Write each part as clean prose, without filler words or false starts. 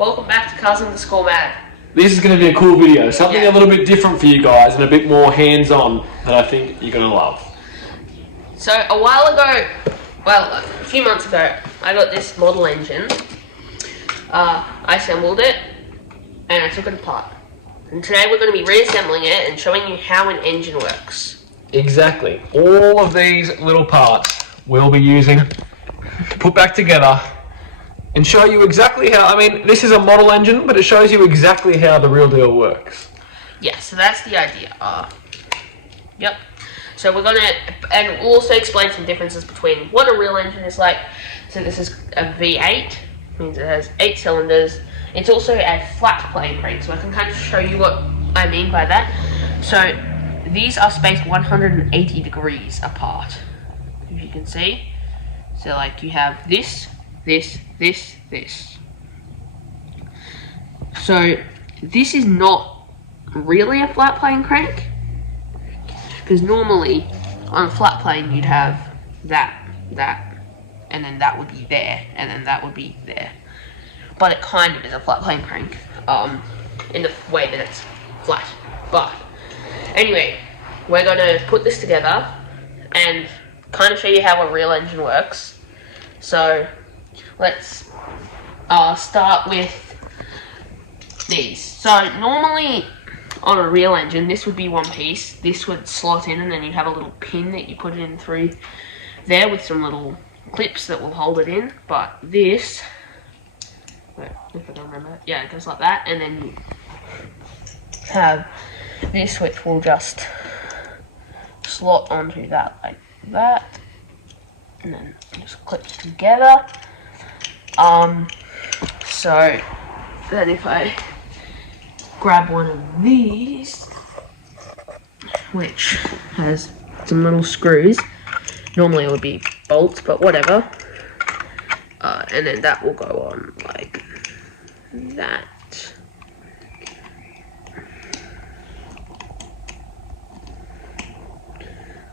welcome back to Cars Underscore Mad. This is going to be a cool video, something Yeah. a little bit different for you guys and a bit more hands-on that I think you're going to love. So a while ago, well, a few months ago, I got this model engine. I assembled it and I took it apart. And today we're going to be reassembling it and showing you how an engine works. Exactly. All of these little parts we'll be using, put back together, and show you exactly how, this is a model engine, but it shows you exactly how the real deal works. Yeah, so that's the idea. Yep. So we're gonna, and we'll also explain some differences between what a real engine is like. So this is a V8, means it has 8 cylinders. It's also a flat plane crank, so I can kind of show you what I mean by that. So these are spaced 180 degrees apart, if you can see. So like you have this. So this is not really a flat plane crank, because normally on a flat plane you'd have that, and then that would be there, and then that would be there. But it kind of is a flat plane crank, in the way that it's flat. But anyway, we're gonna put this together and kind of show you how a real engine works. So let's start with these. So normally on a real engine, this would be one piece. This would slot in, and then you'd have a little pin that you put in through there with some little clips that will hold it in. But this, if I can remember, yeah, it goes like that, and then you have this, which will just slot onto that like that, and then just clips together. So then if I grab one of these, which has some little screws, normally it would be bolts, but whatever, and then that will go on like that.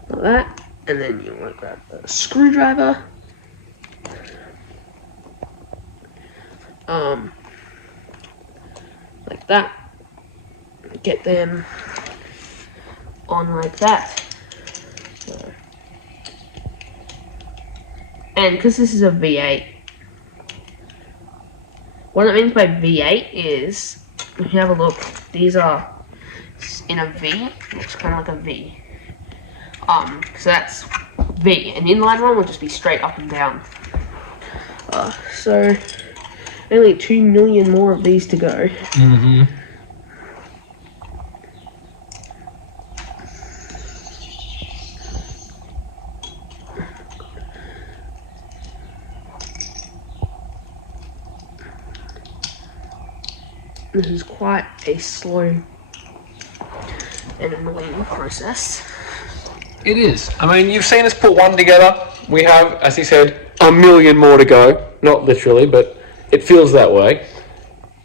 Like that, and then you want to grab a screwdriver, like that, get them on like that. So, and because this is a V8, what it means by V8 is, if you have a look, these are in a V, it's kind of like a V. So that's V. An inline one would just be straight up and down. So only 2 million more of these to go. Mm-hmm. This is quite a slow and annoying process. It is. You've seen us put one together. We have, as he said, 1 million more to go. Not literally, but it feels that way.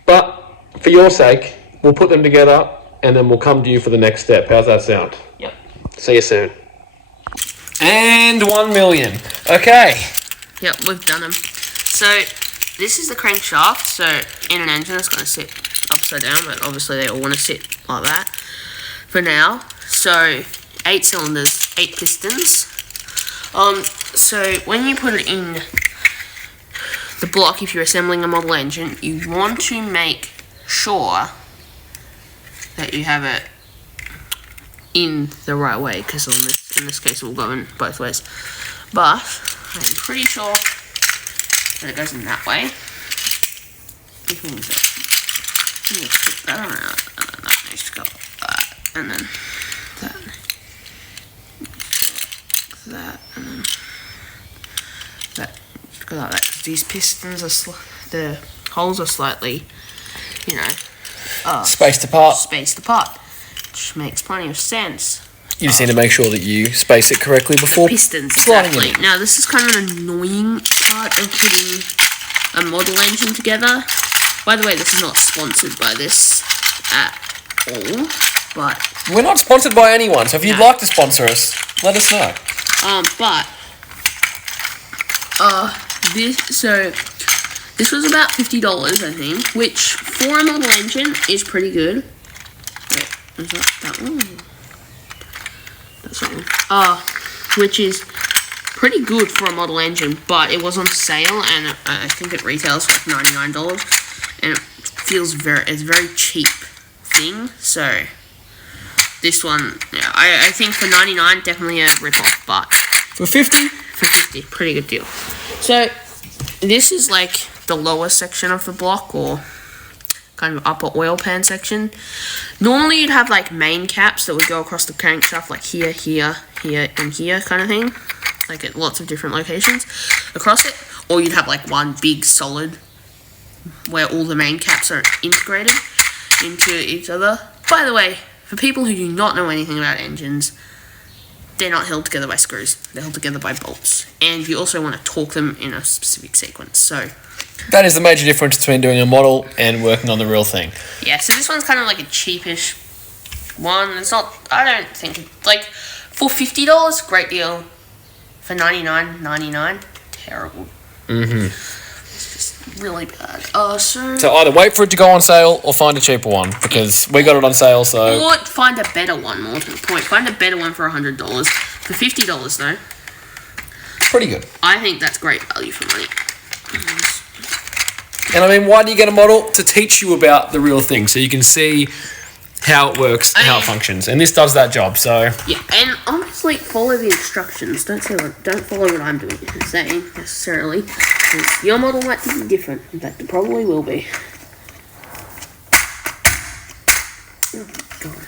But for your sake, we'll put them together and then we'll come to you for the next step. How's that sound? Yep. See you soon. And 1 million. Okay. Yep, we've done them. So this is the crankshaft. So in an engine, it's going to sit upside down, but obviously they all want to sit like that for now. So 8 cylinders, 8 pistons. So when you put it in the block, if you're assembling a model engine, you want to make sure that you have it in the right way, because in this case it will go in both ways. But I'm pretty sure that it goes in that way, which means that you need to put that around, and then that needs to go like that, and then that, that, and then that go like that, because these pistons are the holes are slightly, Spaced apart. Which makes plenty of sense. You just need to make sure that you space it correctly before Pistons, sliding exactly. it. Now this is kind of an annoying part of putting a model engine together. By the way, this is not sponsored by this at all, but We're not sponsored by anyone, so if you'd like to sponsor us, let us know. This was about $50, I think, which for a model engine is pretty good. Wait, is that one? That's that one. Which is pretty good for a model engine, but it was on sale, and I think it retails for like $99, and it feels it's a very cheap thing. So this one, yeah, I think for $99, definitely a rip-off, but For 50? for $50, pretty good deal. So this is like the lower section of the block, or kind of upper oil pan section. Normally you'd have like main caps that would go across the crankshaft, like here, here, here, and here kind of thing, like at lots of different locations across it, or you'd have like one big solid where all the main caps are integrated into each other. By the way, for people who do not know anything about engines, they're not held together by screws, they're held together by bolts, and you also want to torque them in a specific sequence. So That is the major difference between doing a model and working on the real thing. yeah, so this one's kind of like a cheapish one. It's not, I don't think, like, for $50, great deal. For $99.99, terrible. Mm-hmm. It's just really bad. So either wait for it to go on sale or find a cheaper one, because we got it on sale, so... Or find a better one, more to the point. Find a better one for $100. For $50, though, Pretty good. I think that's great value for money. And I mean, why do you get a model? To teach you about the real thing, so you can see how it works, how it functions. And this does that job, so... Yeah, and honestly, follow the instructions. Don't follow what I'm saying necessarily. 'Cause your model might be different. In fact, it probably will be. Oh god.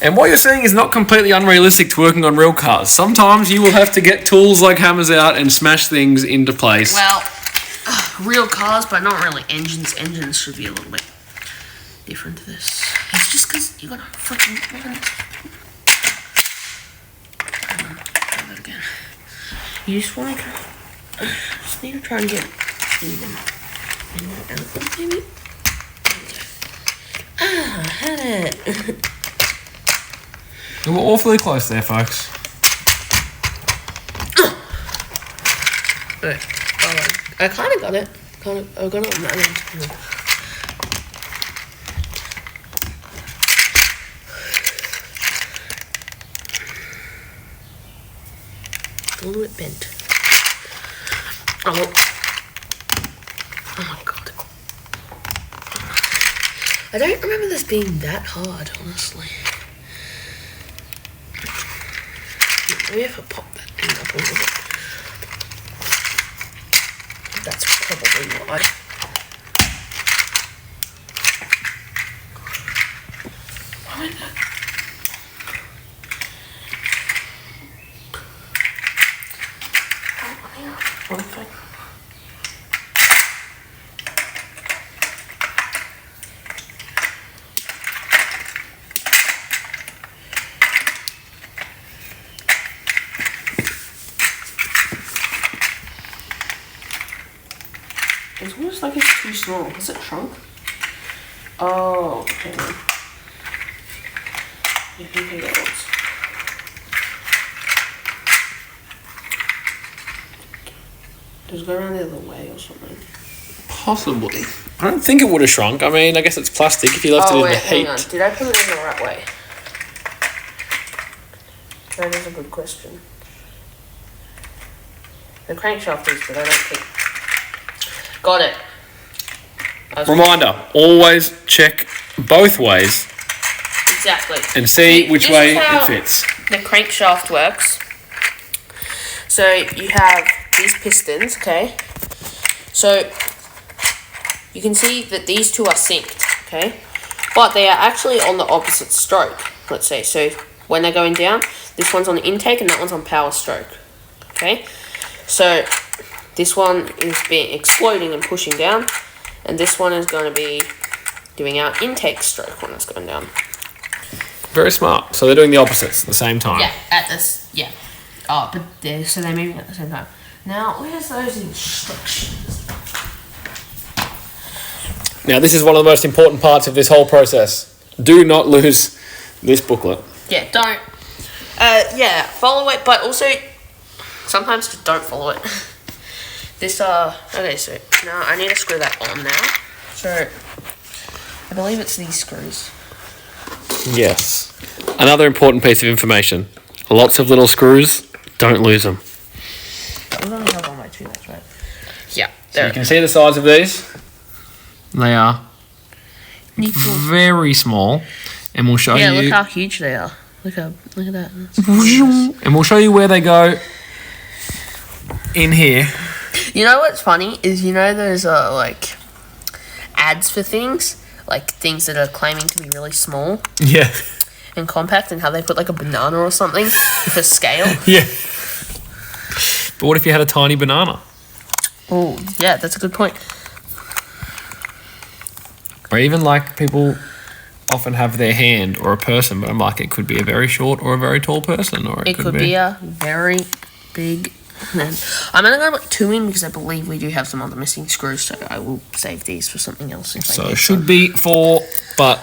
And what you're saying is not completely unrealistic to working on real cars. Sometimes you will have to get tools like hammers out and smash things into place. Well, real cars, but not really engines. Engines should be a little bit different to this. It's just because you gotta fucking... Try that again. You just want to just need to try and get even out, maybe. I had it. We're awfully close there, folks. Right. I kind of got it. I got it on that end. A little bit bent. Oh my god. I don't remember this being that hard, honestly. Maybe if I pop that thing up a little bit. That's probably why. One thing. It's almost like it's too small. Is it shrunk? Oh, okay. You think it works. Does it go around the other way or something? Possibly. I don't think it would have shrunk. I mean, I guess it's plastic if you left it in the hang on. heat. Did I put it in the right way? That is a good question. The crankshaft is, but I don't think... Got it. Reminder, always check both ways Exactly. and see which this way is how it fits. The crankshaft works. So you have these pistons, okay? So you can see that these two are synced, okay? But they are actually on the opposite stroke, let's say. So when they're going down, this one's on intake and that one's on power stroke, okay? So this one is exploding and pushing down, and this one is going to be doing our intake stroke when it's going down. Very smart. So they're doing the opposites at the same time. Yeah, at this, yeah. Oh, but so they're moving at the same time. Now, where's those instructions? Now, this is one of the most important parts of this whole process. Do not lose this booklet. Yeah, don't. Follow it, but also sometimes just don't follow it. This, okay, so now I need to screw that on now. So, I believe it's these screws. Yes. Another important piece of information. Lots of little screws. Don't lose them. We've only held on by two, that's right. Yeah, So there. you can see the size of these. They are very small. And we'll show Yeah, you... look how huge they are. Look at that. And we'll show you where they go in here. You know what's funny is, you know those like ads for things, like things that are claiming to be really small Yeah. and compact, and how they put like a banana or something for scale. Yeah. But what if you had a tiny banana? Oh, yeah, that's a good point. Or even like people often have their hand or a person, but I'm like, it could be a very short or a very tall person, or It could be a very big man. I'm gonna go like 2 in because I believe we do have some other missing screws, so I will save these for something else. If I So need it should some. be 4, but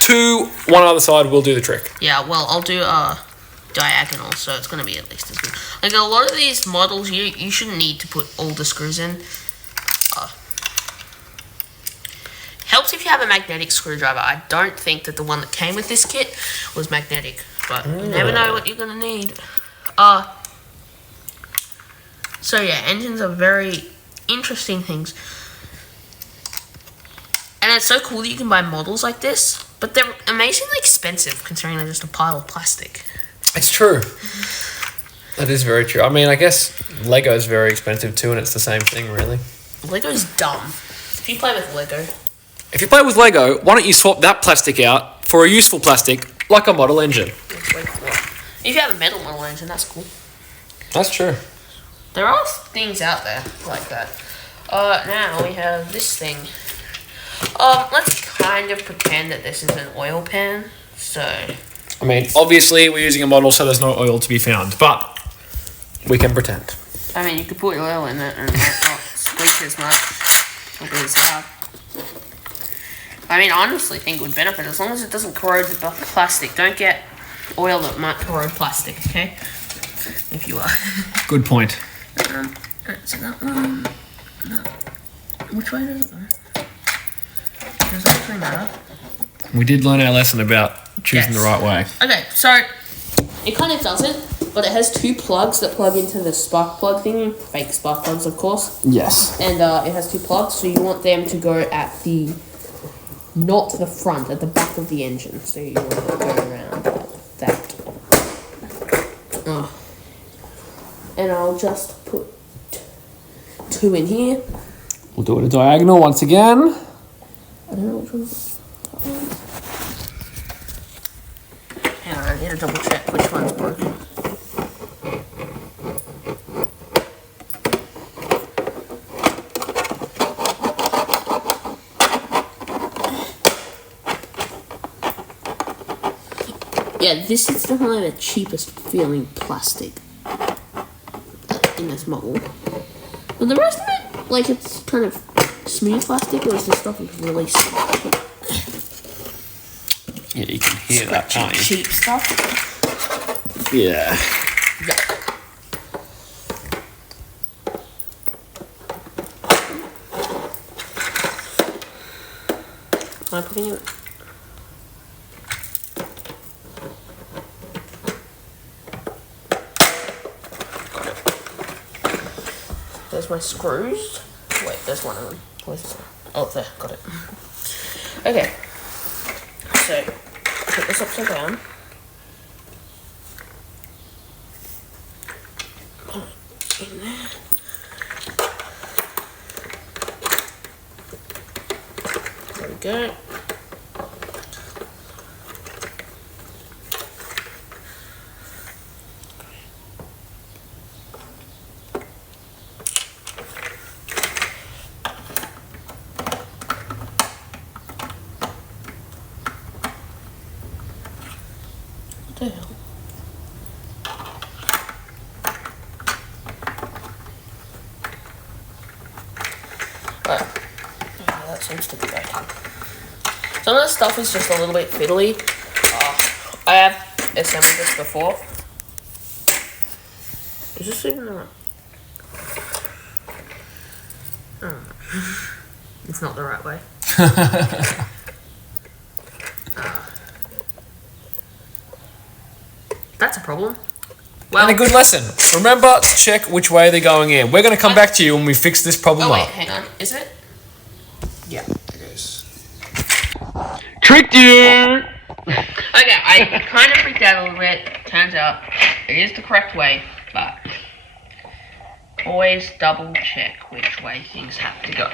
2, one other side will do the trick. Yeah, well, I'll do diagonal, so it's gonna be at least as good. Like a lot of these models, you shouldn't need to put all the screws in. Helps if you have a magnetic screwdriver. I don't think that the one that came with this kit was magnetic, but you never know what you're gonna need. So yeah, engines are very interesting things. And it's so cool that you can buy models like this, but they're amazingly expensive considering they're just a pile of plastic. It's true. That is very true. I mean, I guess Lego is very expensive too, and it's the same thing, really. Lego's dumb. If you play with Lego, If you play with Lego, why don't you swap that plastic out for a useful plastic, like a model engine? it's way cooler. If you have a metal model engine, that's cool. That's true. There are things out there like that. Now we have this thing. Let's kind of pretend that this is an oil pan. So, I mean, obviously we're using a model, so there's no oil to be found, but we can pretend. I mean, you could put oil in it and it might not squeak as much. It'll be as loud. I mean, I honestly think it would benefit as long as it doesn't corrode the plastic. Don't get oil that might corrode plastic, okay? If you are. Good point. Alright, so that one. No. Which way does it go? Does it actually matter? We did learn our lesson about choosing Yes. the right way. Okay, so it kind of doesn't, but it has 2 plugs that plug into the spark plug thingy. Fake spark plugs, of course. Yes. And it has 2 plugs, so you want them to go at the, not the front, at the back of the engine. So you want to go around like that. And I'll just put 2 in here. We'll do it a diagonal once again. I don't know which one. Hang on, I need to double check which one's broken. Yeah, this is definitely the cheapest feeling plastic in this model. But the rest of it, like, it's kind of smooth plastic, whereas this stuff is really Yeah, you can hear that, can't you? cheap stuff. Yeah. Yeah. Am I putting it? There's my screws. Wait, there's one of them. Where's this one? Oh, there, got it. Okay. So, put this upside down. Put it in there. There we go. What the hell? Right. Yeah, that seems to be working. Some of the stuff is just a little bit fiddly. I have assembled this before. Is this even right? It's not the right way. That's a problem. Well, And a good lesson. Remember to check which way they're going in. We're going to come back to you when we fix this problem oh wait, up. hang on. Is it? Yeah. It is. Tricked you! Okay, I kind of freaked out a little bit. Turns out it is the correct way, but always double check which way things have to go.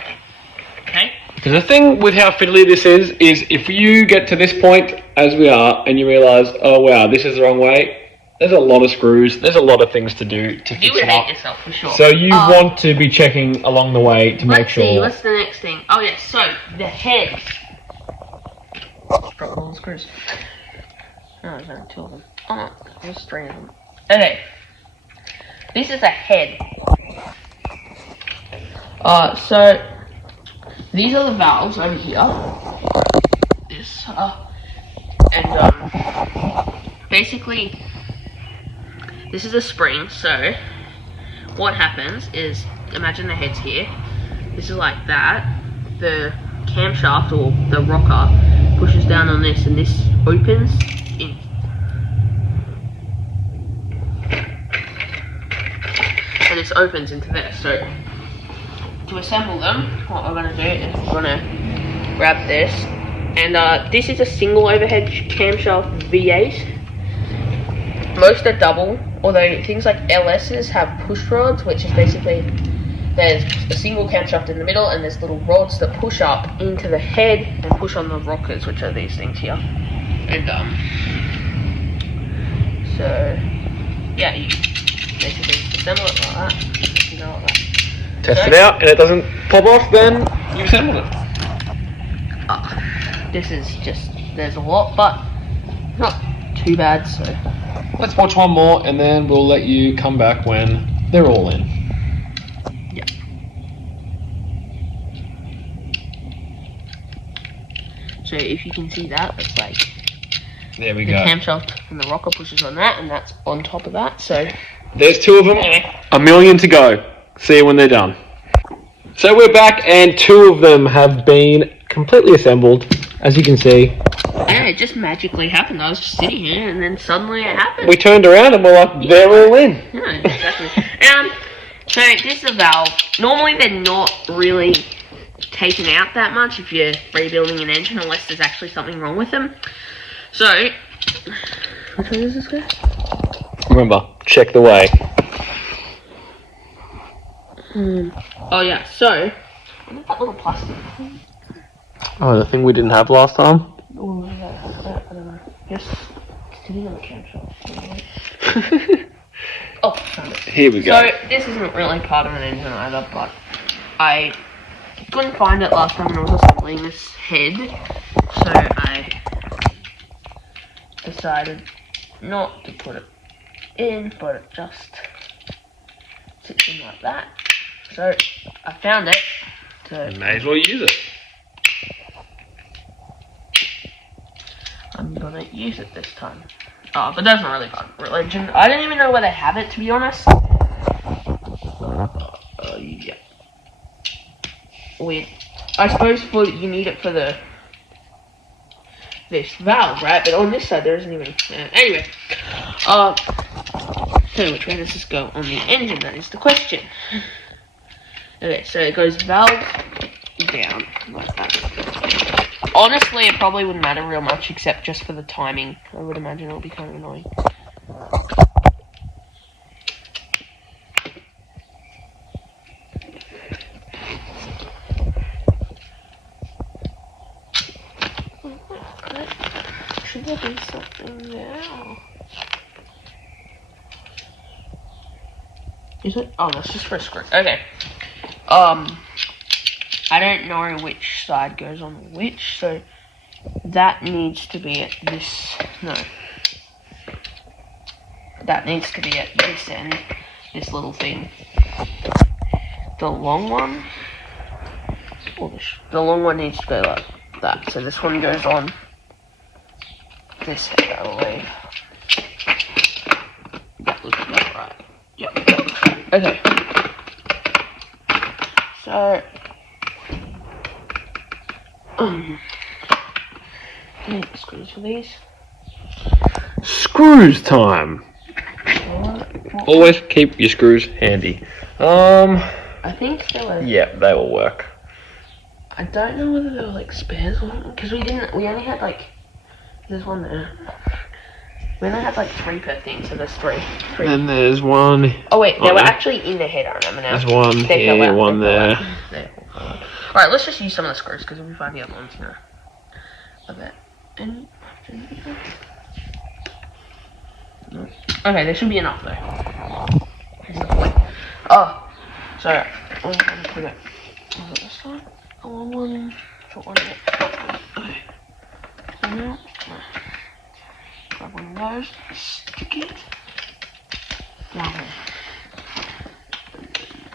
Okay? Because the thing with how fiddly this is if you get to this point, as we are, and you realise, oh wow, this is the wrong way, there's a lot of screws, there's a lot of things to do to You fix would it hate up. yourself for sure. So you want to be checking along the way to make Let's see, sure. what's the next thing? Oh yeah, so the head. Drop all the screws. No, there's only 2 of them. Oh no, there's 3 of them. Okay. This is a head. So these are the valves over here. This, and basically, this is a spring. So what happens is, imagine the head's here. This is like that. The camshaft or the rocker pushes down on this, and this opens in. And this opens into this. So to assemble them, what we're going to do is we're going to grab this, and this is a single overhead camshaft V8. Most are double, although things like LS's have push rods, which is basically there's a single camshaft in the middle, and there's little rods that push up into the head and push on the rockers, which are these things here. And so yeah, you basically assemble it like that. You know, like that. Test it out, and it doesn't pop off, then you assembled it. This is just, there's a lot, but not too bad, so. Let's watch one more, and then we'll let you come back when they're all in. Yeah. So if you can see that, it's like There we the go. camshaft and the rocker pushes on that, and that's on top of that, so. There's 2 of them. Anyway. 1 million to go. See you when they're done. So we're back, and 2 of them have been completely assembled, as you can see. Yeah, it just magically happened. I was just sitting here, and then suddenly it happened. We turned around and we're like, they're all in. Yeah, exactly. So this is a valve. Normally they're not really taken out that much if you're rebuilding an engine, unless there's actually something wrong with them. So, which way does this go? Remember, check the way. Oh yeah, so, what is that little plastic thing? Oh, the thing we didn't have last time? Oh, what is that? I don't know. Just sitting on the camshaft. Oh, found it. Here we go. So, this isn't really part of an engine either, but I couldn't find it last time when I was assembling this head, so I decided not to put it in, but it just sits in like that. So, I found it, so May as well use it. I'm gonna use it this time. Oh, but that's not really fun. Religion. I don't even know where they have it, to be honest. Yeah. Weird. I suppose you need it for this valve, right? But on this side there isn't even. Anyway. So which way does this go on the engine? That is the question. Okay, so it goes valve down like that. Honestly, it probably wouldn't matter real much, except just for the timing. I would imagine it'll be kind of annoying. Should there be something now? Is it? Oh, that's just for a screw. Okay. I don't know which side goes on which, so that needs to be at this. No. That needs to be at this end. This little thing. The long one. Or the long one needs to go like that. So this one goes on this head, I believe. That looks about right. Yep. Okay. So Need screws for these. Screws time. Always keep your screws handy. I think there were. Yeah, they will work. I don't know whether there were like spares or something, because we only had like, there's one there. We only had like 3 per thing, so there's 3. Then there's one. Oh wait, they were there. actually in the head, I remember now. There's one They fell here, out, one they fell there. out. They fell out. Alright, let's just use some of the screws, because we find the other ones, I bet. No. Okay, there should be enough though. Here's the point. Oh, sorry. I'm gonna put it. Was it this time? A long one, short one. Okay. Pull out. Grab one of those. Stick it. Down there.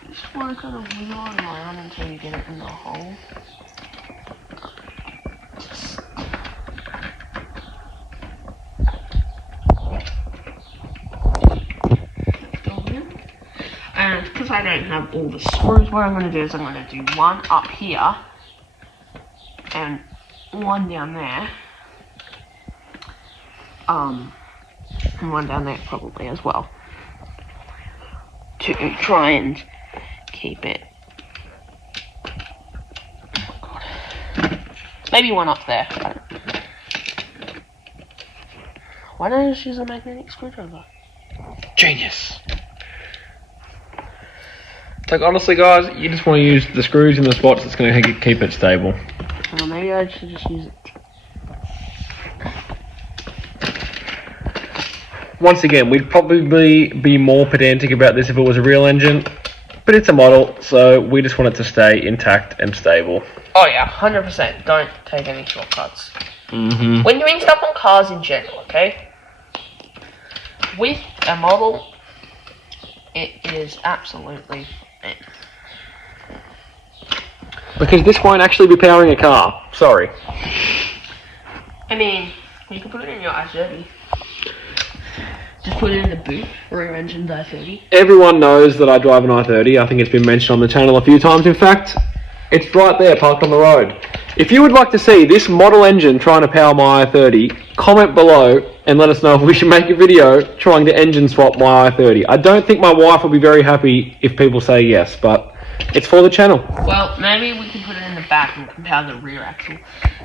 Just want to kind of wheel it around until you get it in the hole. Just. And because I don't have all the screws, what I'm going to do is I'm going to do one up here and one down there. And one down there probably as well, to try and keep it. Oh God. Maybe one up there. I don't know. Why don't I just use a magnetic screwdriver? Genius. Like, honestly, guys, you just want to use the screws in the spots that's going to keep it stable. Or maybe I should just use it. Once again, we'd probably be more pedantic about this if it was a real engine, but it's a model, so we just want it to stay intact and stable. Oh yeah, 100%. Don't take any shortcuts. Mm-hmm. When doing stuff on cars in general, okay? With a model, it is absolutely... Because this won't actually be powering a car. Sorry. I mean, you can put it in your i30. Just put it in the boot or your engine's i30. Everyone knows that I drive an i30. I think it's been mentioned on the channel a few times. In fact, it's right there, parked on the road. If you would like to see this model engine trying to power my i30, comment below and let us know if we should make a video trying to engine swap my i30. I don't think my wife will be very happy if people say yes, but it's for the channel. Well, maybe we can put it in the back and power the rear axle.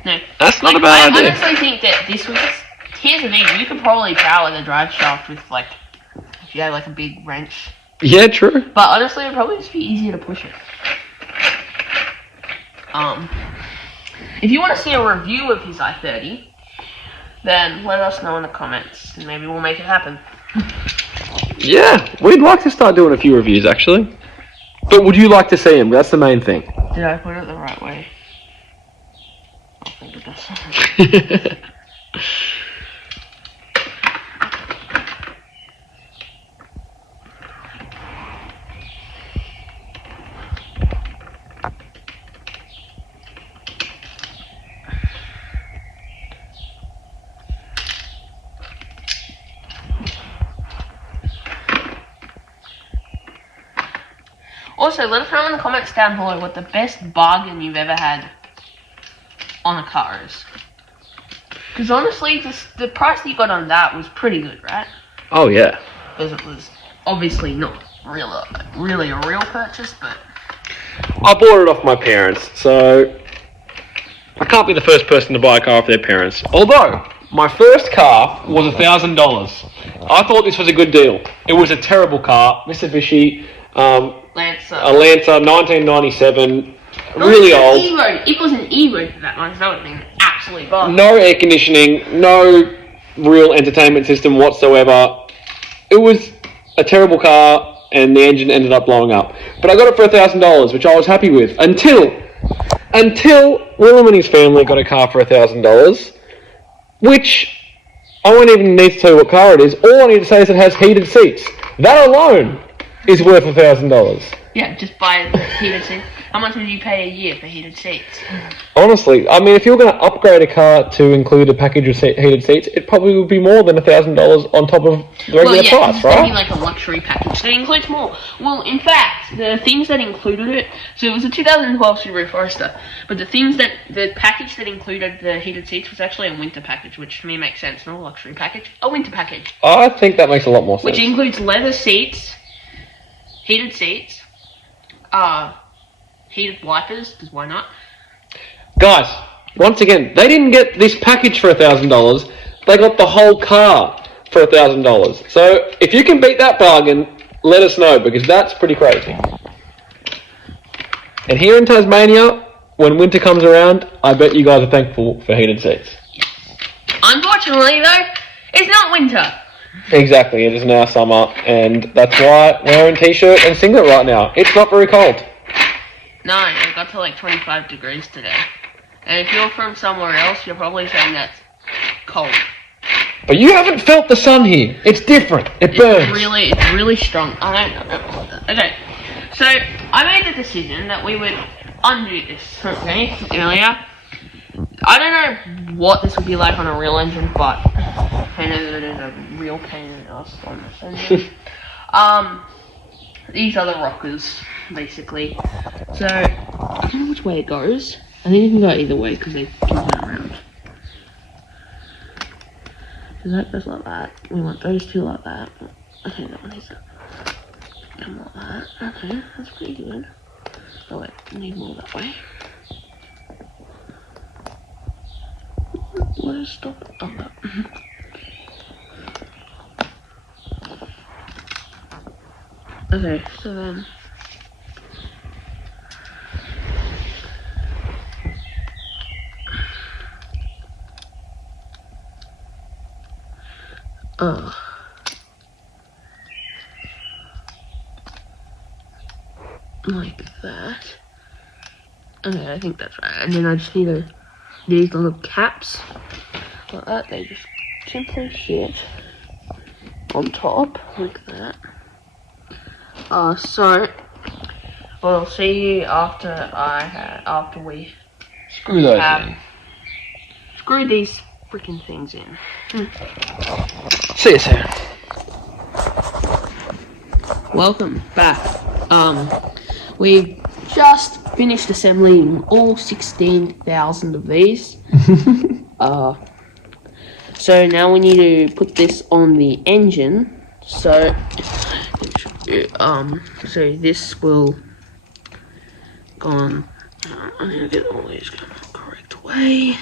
No, That's not a bad idea. I honestly think that this was... Here's the thing, you could probably power the drive shaft with, like, if you had, like, a big wrench. Yeah, true. But honestly, it'd probably just be easier to push it. If you want to see a review of his i30, then let us know in the comments, and maybe we'll make it happen. Yeah, we'd like to start doing a few reviews, actually. But would you like to see them? That's the main thing. Did I put it the right way? I think it does. Also, let us know in the comments down below what the best bargain you've ever had on a car is. Because honestly, the price that you got on that was pretty good, right? Oh, yeah. Because it was obviously not really a real purchase, but... I bought it off my parents, so I can't be the first person to buy a car off their parents. Although, my first car was $1,000. I thought this was a good deal. It was a terrible car, Mitsubishi, Lancer. a Lancer, 1997, really old. E-road. It was an E-road for that much. That would have been absolutely bomb. No air conditioning, no real entertainment system whatsoever. It was a terrible car, and the engine ended up blowing up. But I got it for $1,000, which I was happy with, until Willem and his family got a car for $1,000, which I won't even need to tell you what car it is. All I need to say is it has heated seats. That alone is worth $1,000. Yeah, just buy the heated seat. How much would you pay a year for heated seats? Honestly, I mean, if you're going to upgrade a car to include a package of heated seats, it probably would be more than $1,000 on top of the regular price, it's gonna be right? like a luxury package. So it includes more. Well, in fact, the things that included it. So it was a 2012 Subaru Forester, but the package that included the heated seats was actually a winter package, which to me makes sense. Not a luxury package, a winter package, I think that makes a lot more sense. which includes leather seats, heated seats, heated wipers. Because why not? Guys, once again, they didn't get this package for $1,000. They got the whole car for $1,000. So if you can beat that bargain, let us know, because that's pretty crazy. And here in Tasmania, when winter comes around, I bet you guys are thankful for heated seats. Unfortunately, though, it's not winter. Exactly, it is now summer, and that's why we're wearing t-shirt and singlet right now. It's not very cold. No, it got to like 25 degrees today. And if you're from somewhere else, you're probably saying that's cold. But you haven't felt the sun here. It's different. It burns. It's really strong. I don't know. Okay, so I made the decision that we would undo this, okay, earlier. I don't know what this would be like on a real engine, but I know that it is a real pain in the ass on this engine. These are the rockers, basically. So, I don't know which way it goes. I think it can go either way because they can turn around. So that goes like that. We want those two like that. Okay, that one needs to come like that. Okay, that's pretty good. Oh wait, we need more that way. What is stop? Oh, that. Okay, so then. Like that. Okay, I think that's right. And then I just need these little caps. Like that, they just simply sit on top, like that. So we'll see you after we Screw those in. screw these freaking things in. See you soon. Welcome back. We've just finished assembling all 16,000 of these. So now we need to put this on the engine. So this will go on. I'm gonna get all these going the correct way.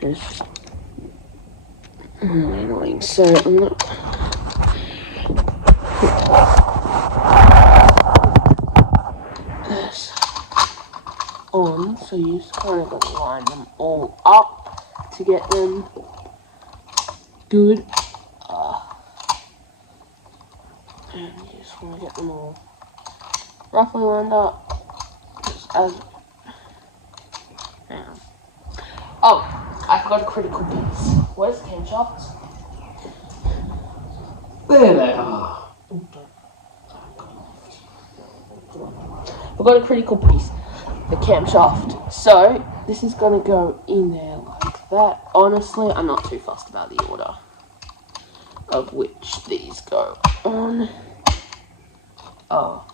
It's just really annoying. So I'm gonna put this on, so you just kind of got to line them all up to get them good. And you just want to get them all roughly lined up. Just as. Hang on. Oh! I forgot a critical piece. Where's the camshafts? There they are. Forgot a critical piece. The camshaft. So, this is going to go in there like that. Honestly, I'm not too fussed about the order of which these go on. But,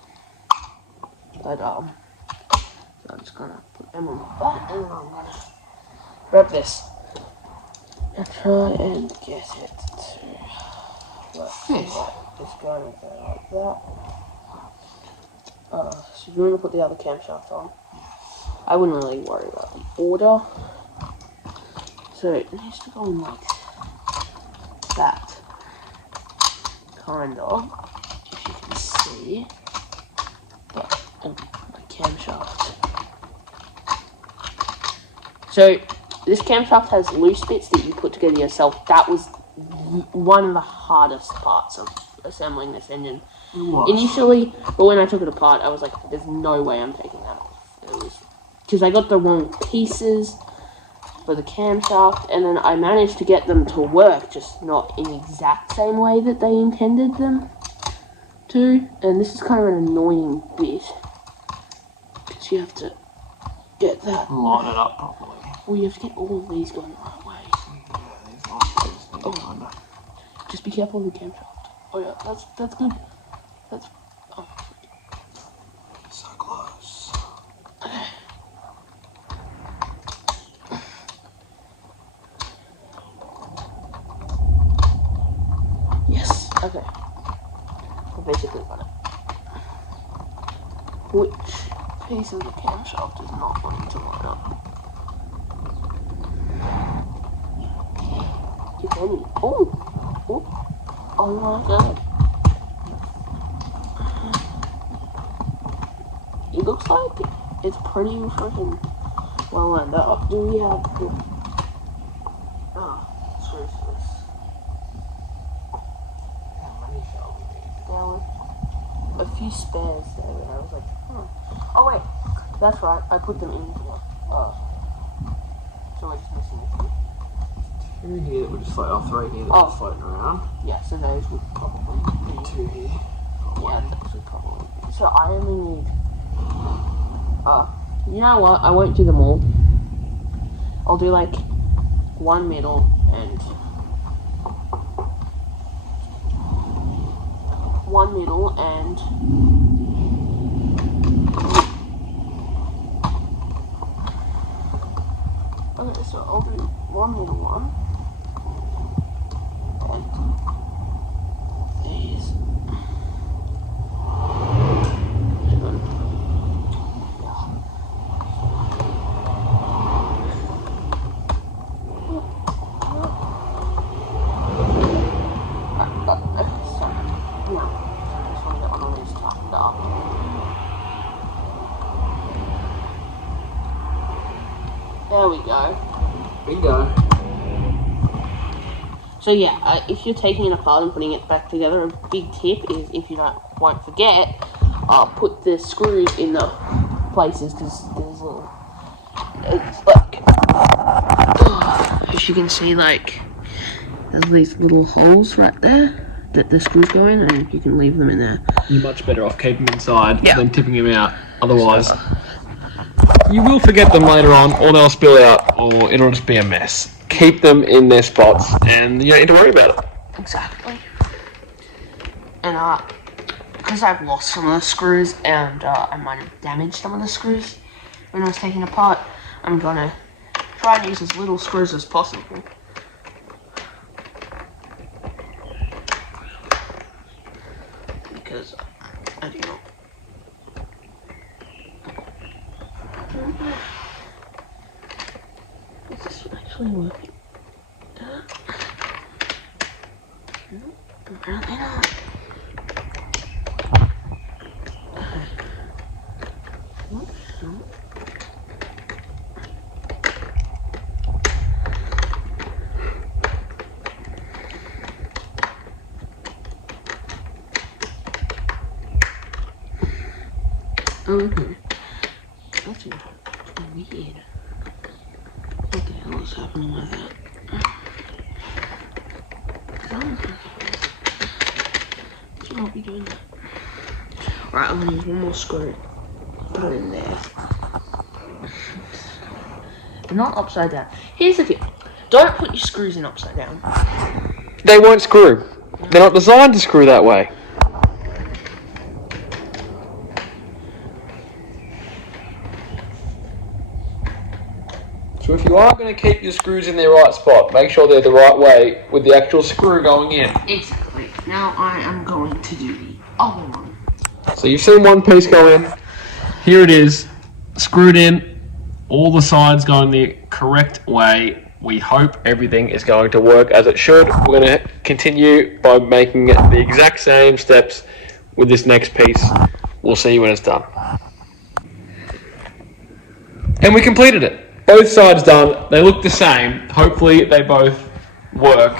so I'm just going to put them on that, and I'm going to grab this and try and get it to work. It's going to go like that. So you want to put the other camshaft on. I wouldn't really worry about the order. So it needs to go on like that. Kind of. If you can see. But, my camshaft. So, this camshaft has loose bits that you put together yourself. That was one of the hardest parts of assembling this engine. Initially, but when I took it apart, I was like, there's no way I'm taking that off. It was because I got the wrong pieces, for the camshaft, and then I managed to get them to work, just not in the exact same way that they intended them to. And this is kind of an annoying bit, because you have to get that. Line it up properly. Well, you have to get all of these going the right way. Oh. Just be careful of the camshaft. Oh yeah, that's good. That's So close. yes. Okay. I basically got it. Which piece of the camshaft is not wanting to line up? If any. Oh. Oh my god. It looks like it's pretty freaking well lined up. Do we have the screws for this? How many shall we need? There were a few spares there, and I was like, oh wait, that's right, I put them into one. So we're just missing a few. Two here that would just float, three here that Oh. are floating around. Yeah, so those would probably be Two here. yeah, those would probably be. So I only need you know what, I won't do them all. I'll do like one middle and one middle and okay, so I'll do one middle one and these. And then, there we go. Bingo. So yeah, if you're taking it apart and putting it back together, a big tip is, if you won't forget, put the screws in the places, because there's little, it's like, as you can see, like, there's these little holes right there that the screws go in, and you can leave them in there. You're much better off keeping them inside Yeah. than tipping them out. Otherwise, you will forget them later on, or they'll spill out, or it'll just be a mess. Keep them in their spots, and you don't need to worry about it. Exactly. And because I've lost some of the screws, and I might have damaged some of the screws when I was taking it apart, I'm gonna try and use as little screws as possible. Because I do not. Is this actually working? No, apparently not. Okay. That's weird. What the hell is happening with that? Should not be doing that. Alright, I'm gonna use one more screw. Put it in there. Not upside down. Here's the tip. Don't put your screws in upside down. They won't screw. They're not designed to screw that way. So if you are going to keep your screws in their right spot, make sure they're the right way with the actual screw going in. Exactly. Now I am going to do the other one. So you've seen one piece go in. Here it is, screwed in, all the sides going the correct way. We hope everything is going to work as it should. We're going to continue by making the exact same steps with this next piece. We'll see when it's done. And we completed it. Both sides done. They look the same. Hopefully they both work.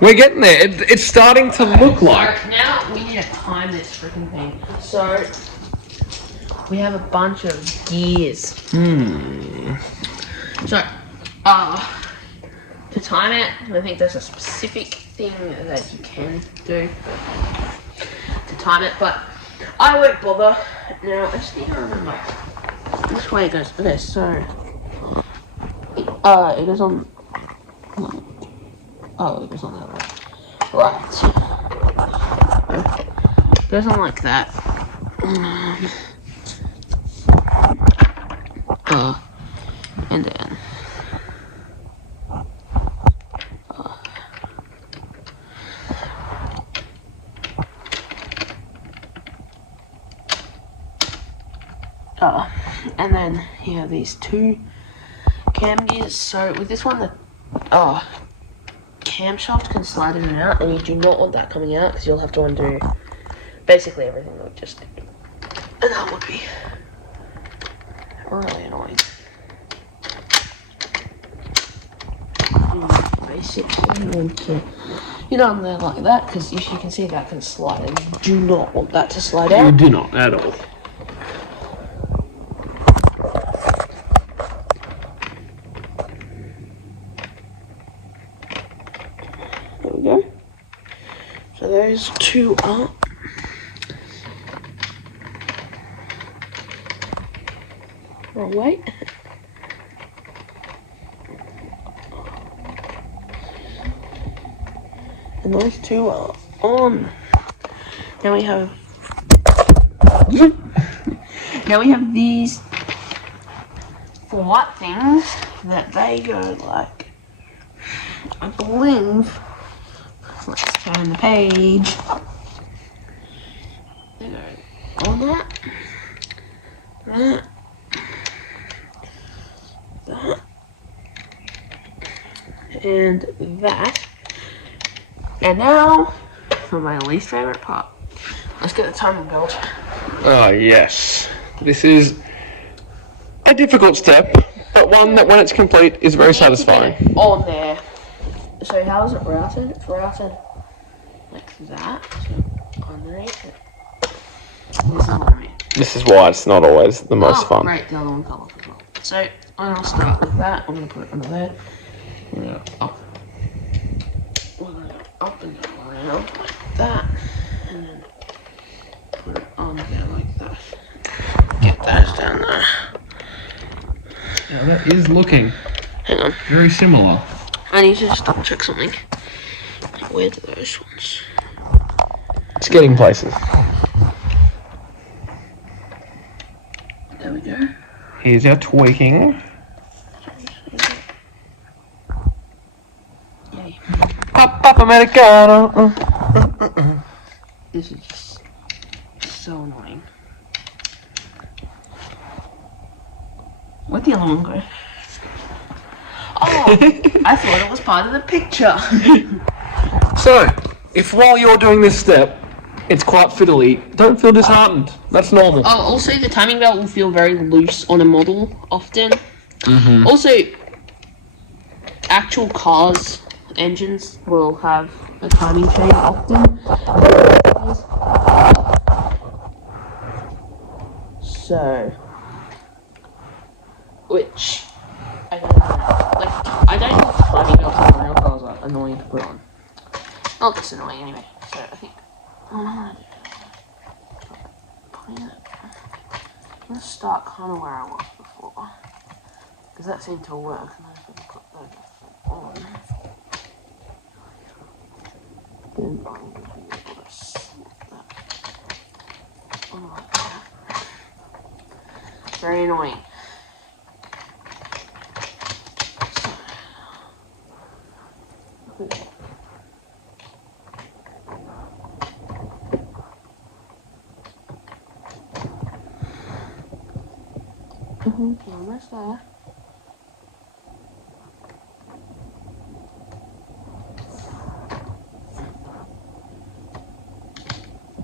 We're getting there. It's starting to look like. So now we need to time this freaking thing. So we have a bunch of gears. So To time it, I think there's a specific thing that you can do to time it, but I won't bother. Now, I just need to remember which way it goes. Okay, so it goes on. Oh, it goes on that way. Right. It goes on like that. And then. And then you have these two cam gears. So with this one, the camshaft can slide in and out, and you do not want that coming out because you'll have to undo basically everything that we just did. And that would be really annoying. Basically, you want to, on there like that, because if you can see that can slide, and you do not want that to slide out. You do not at all. There we go. So those two are. Wrong way. And those two are on. Now we have. Now we have these flat things that they go like. I believe. Let's turn the page. They go on that. And that. And now, for my least favorite part, let's get the timing belt. Oh, yes. This is a difficult step, but one that when it's complete is very satisfying. On there. So how is it routed? It's routed like that. So underneath it. This is what I mean. This is why it's not always the most fun. Right, the other one fell off as well. So I'm gonna start with that. I'm gonna put it under there. We're gonna go up. We're gonna go up and go around like that, and then put it on there like that. Get those down there. Yeah, that is looking Hang on. very similar. I need to just double check something. Where do those ones? It's getting places. There we go. Here's our tweaking. Yay. Pop Americano. This is just so annoying. Where'd the other one go? Oh, I thought it was part of the picture. So, if while you're doing this step, it's quite fiddly, don't feel disheartened. That's normal. Oh, also the timing belt will feel very loose on a model often. Mm-hmm. Also, actual cars, engines will have a timing chain often. So, which I don't know. Like, I don't think timing belts on real cars are annoying to put on. Not this annoying anyway. So I think. I'm gonna start kind of where I was before, because that seemed to work. And I'm gonna put those on. Then I'm gonna be able to slip that on like that. Very annoying. So, almost there.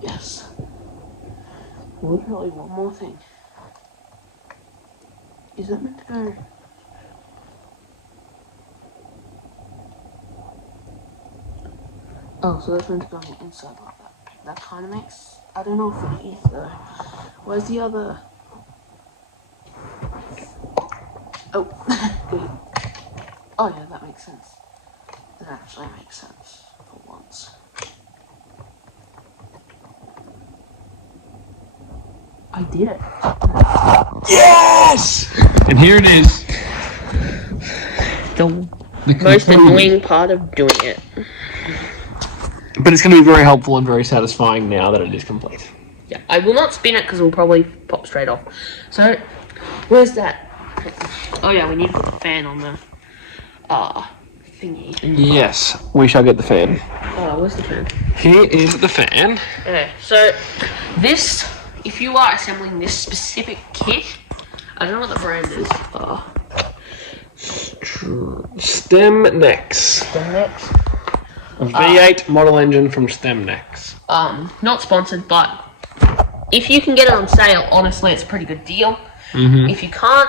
Yes. Literally one more thing. Is that meant to go? Oh, so that's meant to go on the inside like that. That kind of makes. I don't know if it is though. Where's the other? Oh, good. Oh yeah, that makes sense. That actually makes sense for once. I did it. Yes! And here it is. The most annoying part of doing it. But it's going to be very helpful and very satisfying now that it is complete. Yeah, I will not spin it because it will probably pop straight off. So, where's that? Oh yeah, we need to put the fan on the thingy. Yes, we shall get the fan. Oh, where's the fan? Here is the fan. Okay, so this, if you are assembling this specific kit, I don't know what the brand is. StemNex. The next. A V8 model engine from StemNex. Not sponsored, but if you can get it on sale, honestly, it's a pretty good deal. If you can't,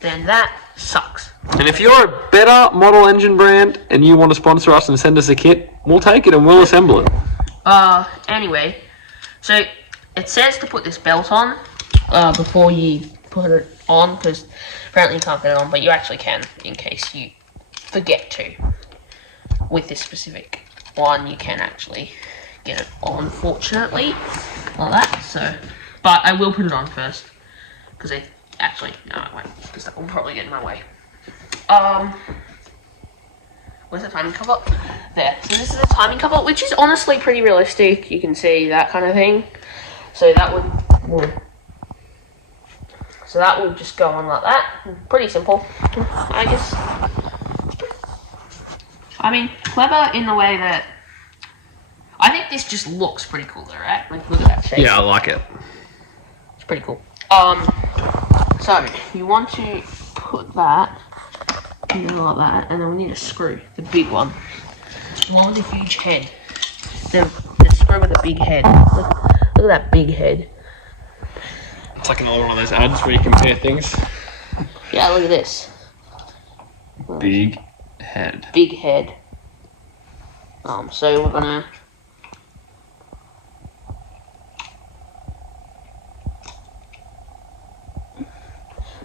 then that sucks. And if you're a better model engine brand and you want to sponsor us and send us a kit, we'll take it and we'll assemble it. Anyway, so it says to put this belt on before you put it on, because apparently you can't get it on, but you actually can in case you forget to. With this specific one, you can actually get it on, fortunately, like that. So, but I will put it on first, because no, I won't, because that will probably get in my way. Where's the timing cover? There. So this is the timing cover, which is honestly pretty realistic. You can see that kind of thing. So that would just go on like that. Pretty simple, I guess. I mean, clever in the way that I think this just looks pretty cool, though, right? Like, look at that shape. Yeah, I like it. It's pretty cool. So you want to put that like that, and then we need a screw, the big one, the one with a huge head. The screw with a big head. Look at that big head. It's like another one of those ads where you compare things. Yeah, look at this. Big head. Big head. So we're gonna.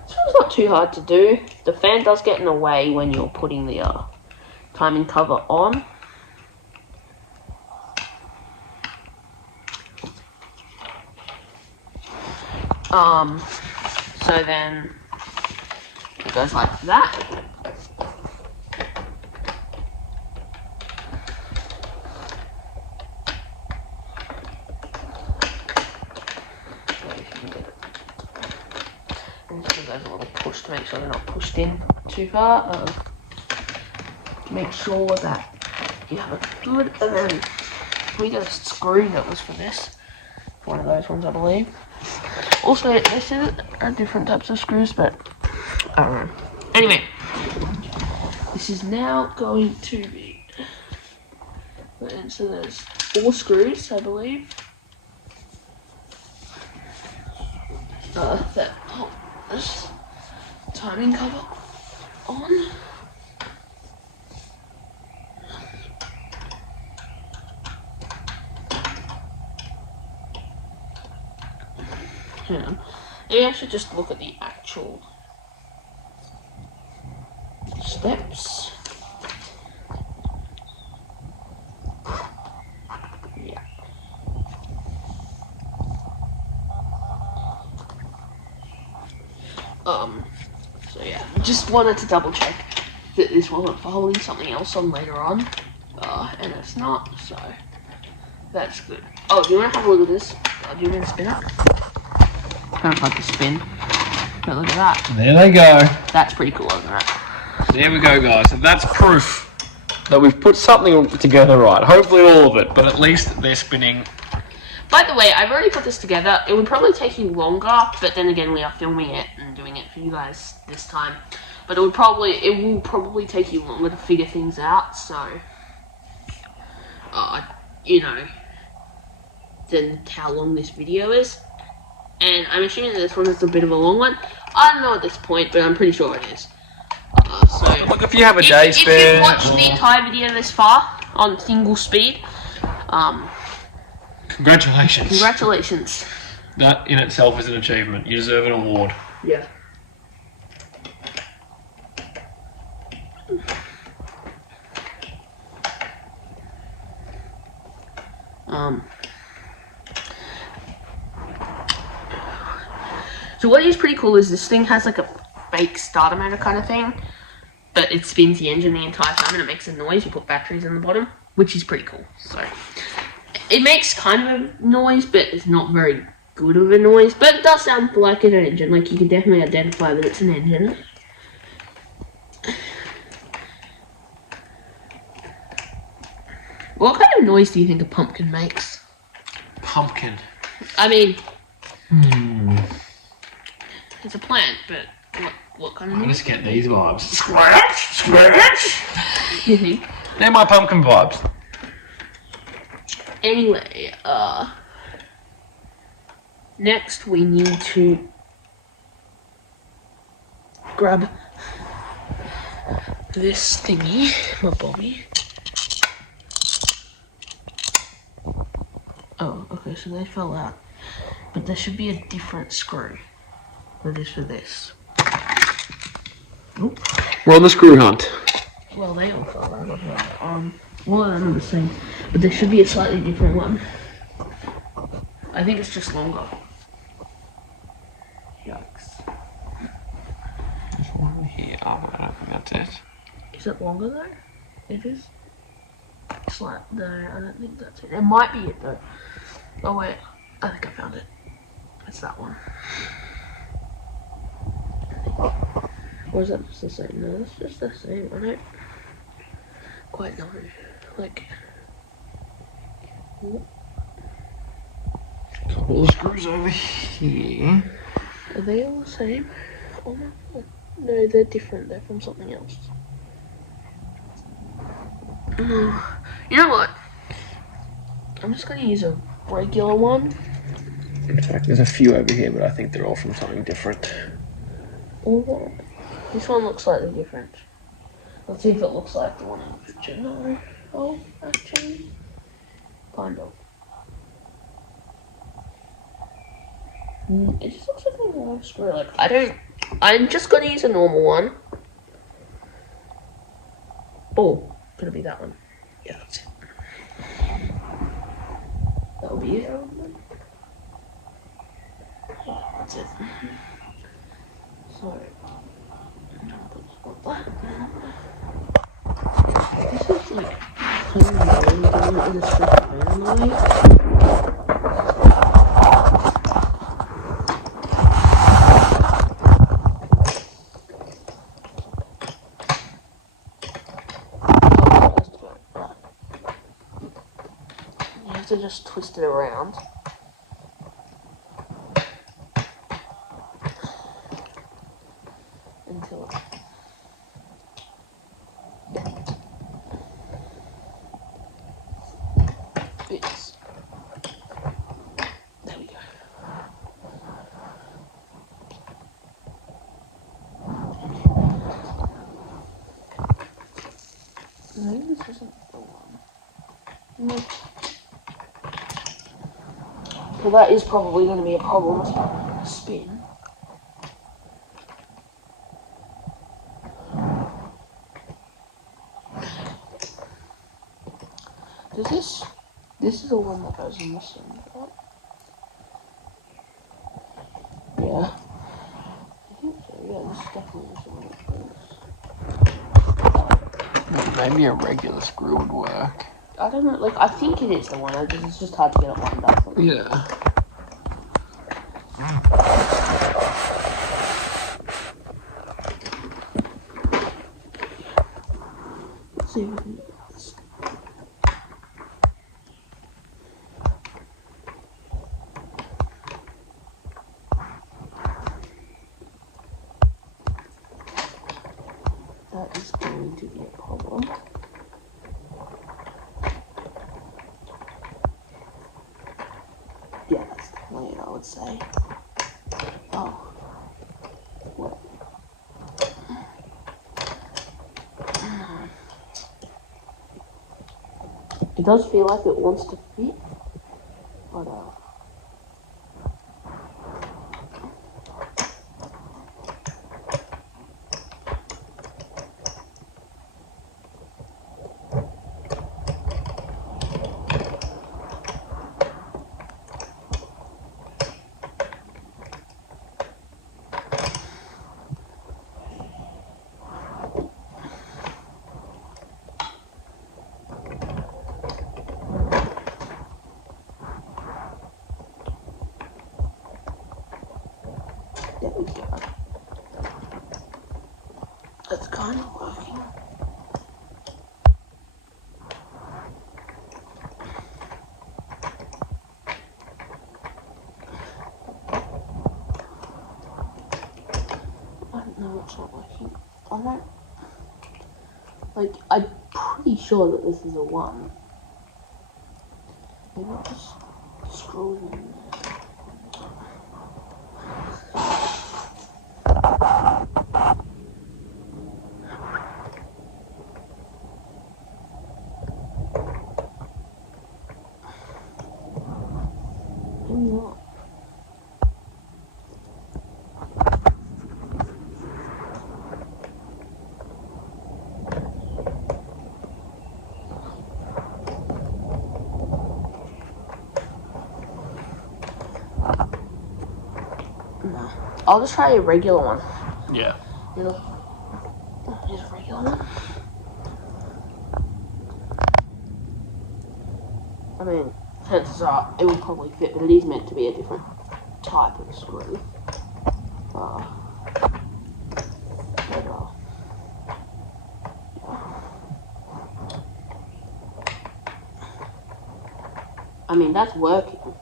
It's not too hard to do. The fan does get in the way when you're putting the timing cover on. So then it goes like that. A little push to make sure they're not pushed in too far. Make sure that you have a good, and then we got a screw that was for this. One of those ones, I believe. Also, this are different types of screws, but I don't know. Anyway, this is now going to be. And so there's 4 screws, I believe. That hold this timing cover on. Yeah. You actually just look at the actual steps. Yeah. So yeah, just wanted to double check that this wasn't for holding something else on later on. And it's not, so that's good. Oh, do you want to have a look at this? Do you want to spin it? I don't like to spin, but look at that. There they go. That's pretty cool, isn't it? There we go, guys. So that's proof that we've put something together right. Hopefully all of it, but at least they're spinning. By the way, I've already put this together. It would probably take you longer, but then again, we are filming it and doing it for you guys this time. But it will probably take you longer to figure things out. So, you know, than how long this video is. And I'm assuming that this one is a bit of a long one. I don't know at this point, but I'm pretty sure it is. So Look, if you have a day if spare. you watched the entire video this far on single speed, Congratulations. congratulations. That in itself is an achievement. You deserve an award. Yeah. So what is pretty cool is this thing has like a fake starter motor kind of thing, but it spins the engine the entire time and it makes a noise. You put batteries in the bottom, which is pretty cool. So it makes kind of a noise, but it's not very good of a noise. But it does sound like an engine. Like you can definitely identify that it's an engine. What kind of noise do you think a pumpkin makes? Pumpkin. I mean, it's a plant, but what kind of I noise? just get these vibes. Scratch, scratch. You think? They're my pumpkin vibes. Anyway, next we need to grab this thingy, my Bobby. Oh, okay, so they fell out. But there should be a different screw that is for this. Oop. We're on the screw hunt. Well, they all fell out as well. All of them are the same, but there should be a slightly different one. I think it's just longer. Yikes. There's one here. Oh, I don't think that's it. Is it longer though? It is? It's like, no, I don't think that's it. It might be it though. Oh wait, I think I found it. It's that one. Or is that just the same? No, it's just the same. I don't quite know. Like, Couple of screws over here. are they all the same? Oh my god. No, they're different. They're from something else. You know what? I'm just gonna use a regular one. In fact, there's a few over here, but I think they're all from something different. Oh, this one looks slightly different. Let's see if it looks like the one in the picture. No. Oh, actually, kind of. It just looks like a long screw. Like, I'm just gonna use a normal one. Oh, gonna be that one. Yeah, that's it. That'll be it. Yeah, that's it. So, this is like kind of doing it with a strip family. You have to just twist it around. Until it fits. There we go. Maybe this isn't the one. No. Well, that is probably going to be a problem with spin. This is the one that goes in the center, right? Yeah. I think so, yeah, this is definitely the one that goes. Maybe a regular screw would work. I don't know, like, I think it is the one, it's just hard to get it lined up. Yeah. Let's see if we can do this. That is going to be a problem. Yeah, that's definitely it, I would say. Oh. What? It does feel like it wants to fit, but we go. It's kind of working. I don't know what's not working. I don't. Like, I'm pretty sure that this is a 1. Maybe I'll just scroll in there. Maybe not. No. I'll just try a regular one. Yeah. Just a regular one. I mean, chances are it would probably fit, but it is meant to be a different type of screw. But, I mean, that's working.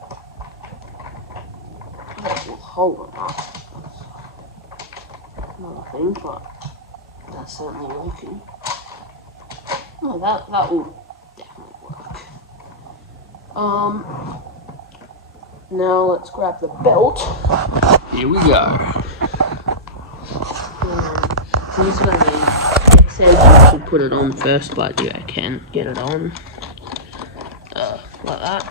That will hold or not. That's another thing, but that's certainly working. Oh, that will definitely work. Now let's grab the belt. Here we go. So this is what I mean. It says you should put it on first, but yeah, I can get it on. Like that.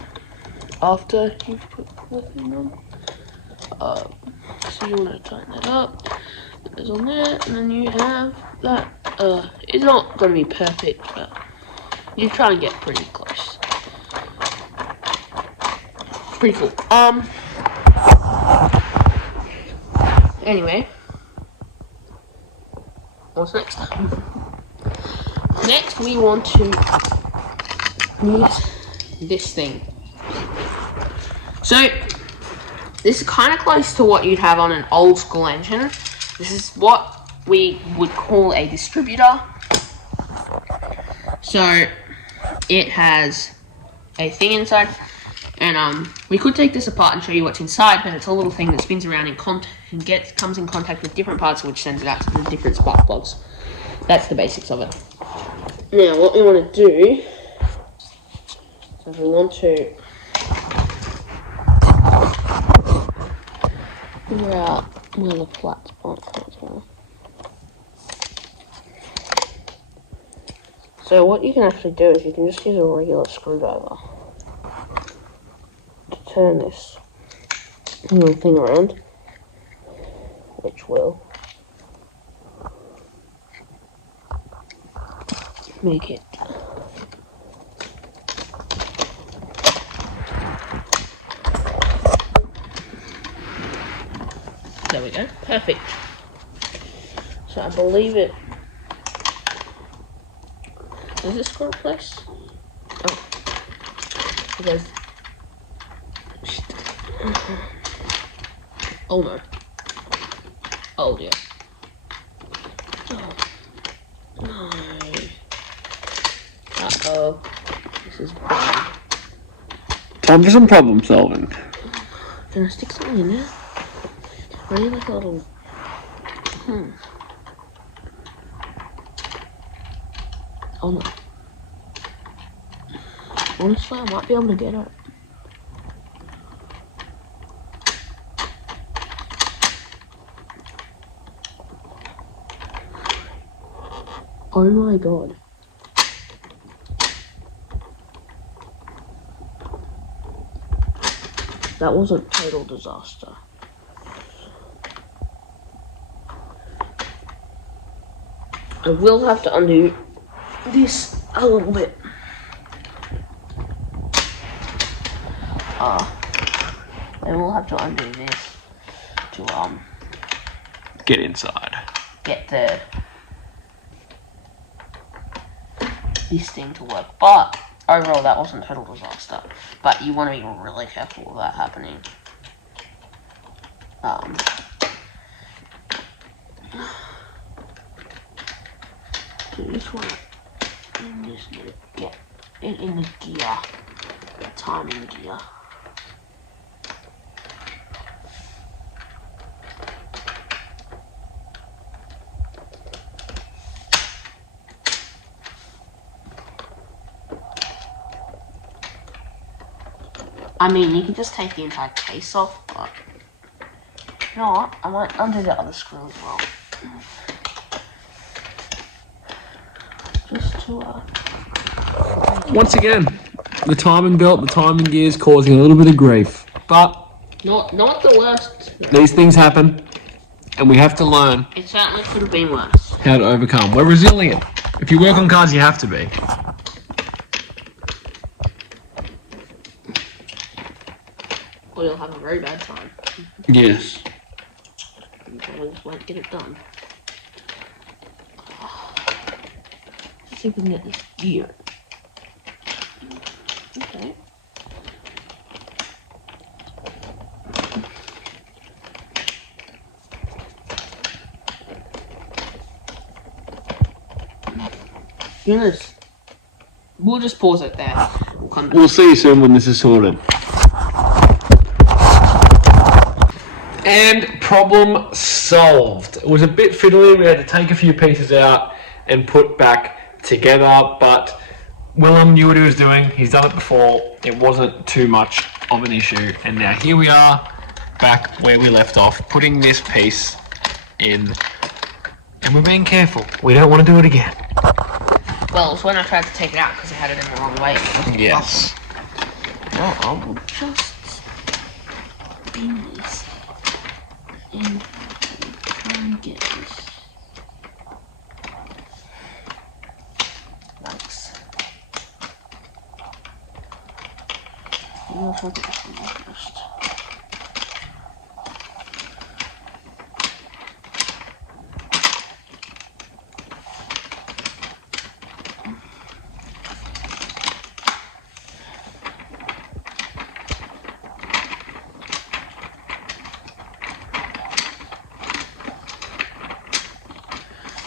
After you've put the thing on. So you want to tighten that up. It's on there, and then you have that. It's not going to be perfect, but you try and get pretty close. Pretty cool. Anyway, what's next? Next, we want to use this thing. So, this is kind of close to what you'd have on an old school engine. This is what we would call a distributor. So, it has a thing inside, and we could take this apart and show you what's inside, but it's a little thing that spins around and comes in contact with different parts, which sends it out to the different spark plugs. That's the basics of it. Now, what we want to do, so we want to figure out where the flat spot comes from. So what you can actually do is you can just use a regular screwdriver to turn this little thing around, which will make it there we go, perfect. So I believe it. Is this screw in place? Oh, it goes. Oh no. Oh dear. Oh no. Uh-oh. This is bad. Time for some problem solving. Can I stick something in there? I need like a little... Oh no. Honestly, I might be able to get it. Oh my god. That wasn't total disaster. I will have to undo this a little bit. And we'll have to undo this to Get inside. get this thing to work. But overall, that wasn't total disaster. But you want to be really careful of that happening. So you just want to, you just need to get it in the gear, the timing gear. I mean, you can just take the entire case off, but you know what? I might undo the other screw as well. Just to, Once again, the timing belt, the timing gear is causing a little bit of grief. But not the worst. these things happen, and we have to learn It certainly could have been worse. how to overcome. We're resilient. If you work on cars, you have to be. Or you'll have a very bad time. Yes. You probably just won't get it done. Let's see if we can get this gear. Okay. Goodness. We'll just pause it there. We'll come back. We'll see you soon when this is sorted. And problem solved. It was a bit fiddly. We had to take a few pieces out and put back together, but Willem knew what he was doing. He's done it before. It wasn't too much of an issue. And now here we are, back where we left off, putting this piece in. And we're being careful. We don't want to do it again. Well, it was when I tried to take it out because I had it in the wrong way. Yes. Well, I will just spin this and try and get this. Nice. I'll try to get this one first.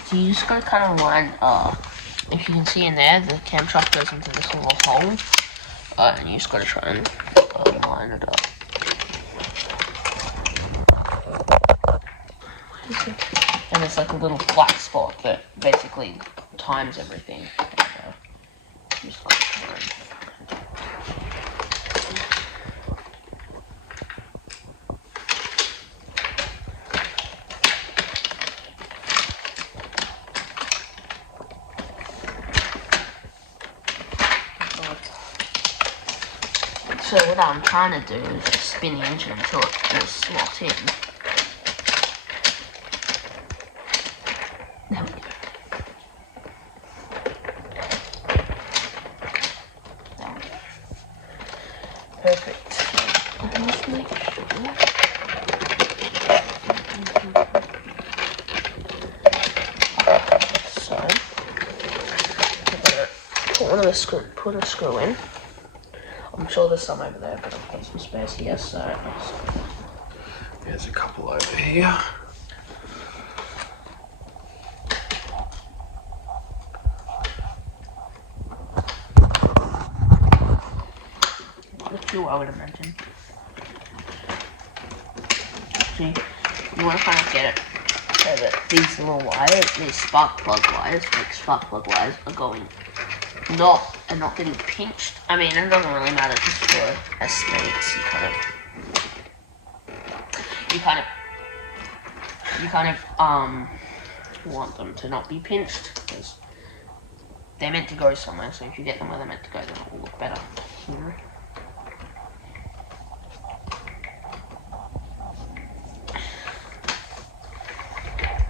So you just gotta kind of line, if you can see in there, the camshaft goes into this little hole, and you just gotta try and line it up. And it's like a little black spot that basically times everything. You just gotta try and so what I'm trying to do is just spin the engine until it will slot in. There we go. There we go. Perfect. Let's make sure. So, we're gonna put one of the screw, put a screw in. I'm sure there's some over there, but I've got some space here, so There's a couple over here. a few I would imagine. See, you want to kind of get it so that these little wires, these spark plug wires, like spark plug wires, are going not getting pinched. I mean, it doesn't really matter just for aesthetics. You kind of want them to not be pinched because they're meant to go somewhere. So if you get them where they're meant to go, then it will look better. You know?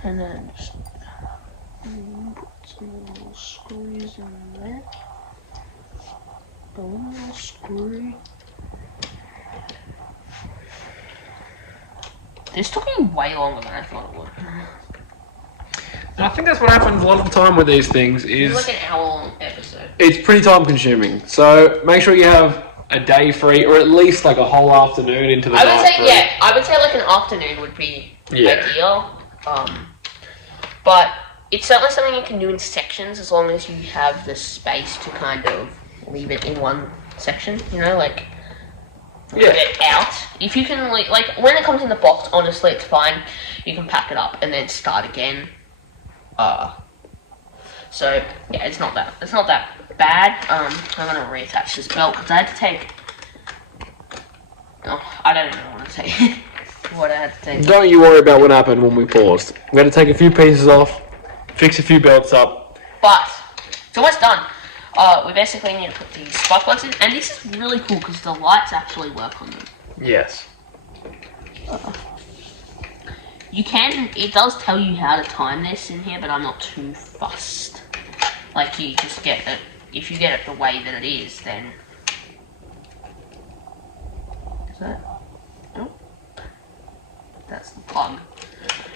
And then just put some little screws in there. A little screw. This took me way longer than I thought it would. And I think that's what happens a lot of the time with these things It is was like an hour-long episode. it's pretty time consuming. So make sure you have a day free or at least like a whole afternoon into the I night would say, free. yeah, I would say like an afternoon would be Yeah. ideal. But it's certainly something you can do in sections as long as you have the space to kind of leave it in one section, you know, like Yeah. put it out. If you can, like when it comes in the box, honestly, it's fine. You can pack it up and then start again. So yeah, it's not that bad. I'm gonna reattach this belt because I had to take. Oh, I don't even want to say what I had to take. Don't you worry about what happened when we paused. We had to take a few pieces off, fix a few belts up. But it's almost done. We basically need to put these spark plugs in, and this is really cool because the lights actually work on them. Yes. You can, it does tell you how to time this in here, but I'm not too fussed. Like, you just get it, if you get it the way that it is, then... Is that? Oh. That's the plug.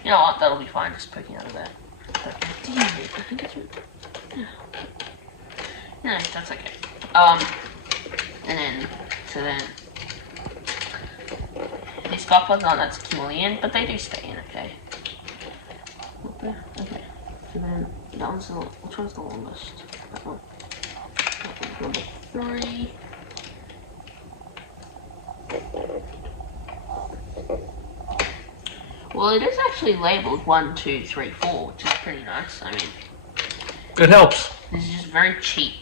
You know what, that'll be fine, just poking out of there. But, damn it, I think it's... No, that's okay. And then, so then... These spark plugs aren't that securely in, but they do stay in, okay. Okay. So then, that one's the, which one's the longest? That one. That one's number 3. Well, it is actually labelled 1, 2, 3, 4, which is pretty nice. I mean, It helps. this is just very cheap.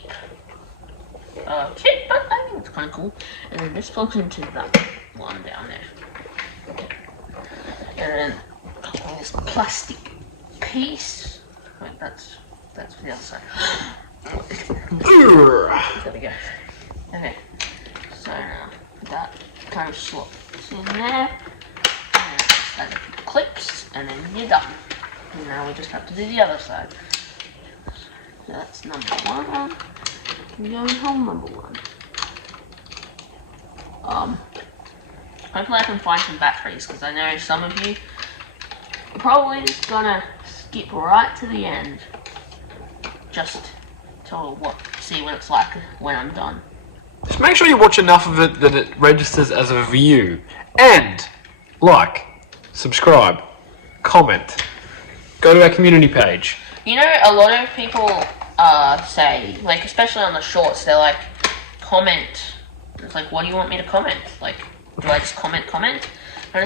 Kit, but I think it's kind of cool. And then this plugs into that one down there. And then this plastic piece. Wait, that's for the other side. There we go. Okay. So now that kind of slots in there. And add a few clips, and then you're done. And now we just have to do the other side. So that's number 1. We're going home number 1. Hopefully I can find some batteries, because I know some of you are probably just gonna skip right to the end. Just to see what it's like when I'm done. Just make sure you watch enough of it that it registers as a view. And like, subscribe, comment, go to our community page. You know, a lot of people say, like, especially on the shorts, they're like, comment. It's like, what do you want me to comment? Like, do I just comment, kind of